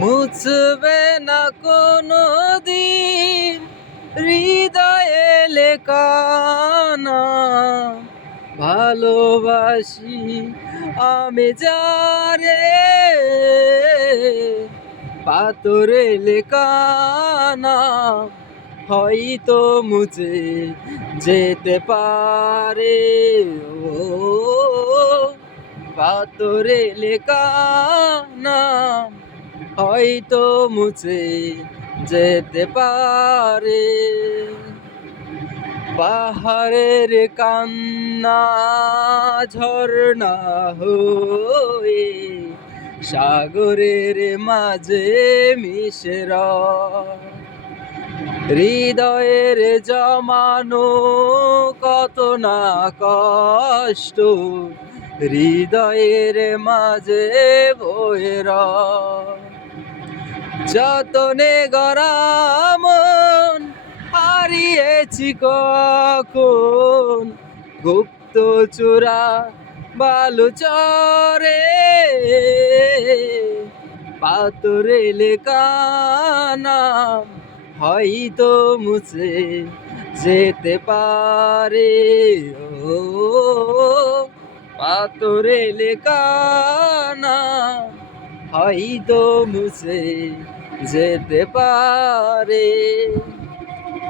মুছবে না কোনো দিন হৃদয়ে লেখা নাম। ভালোবাসি আমি যারে, পাথরে লেখা নাম হয়তো মুছে যেতে পারে। ও পাথরে লেখা নাম হয়তো মুছে যেতে পারে। পাহাড়ের কান্না ঝর্ণা হয়ে সাগরের মাঝে মিশে রয়। হৃদয়ের জমানো কত না কষ্ট হৃদয়ের মাঝে বয়ে রয়। যতনে গড়া মন হারিয়েছি কখন গুপ্ত চূড়া বালুচরে। পাথরে লেখা নাম হয়তো মুছে যেতে পারে। ও পাথরে লেখা নাম হয়তো মুছে যেতে পারে।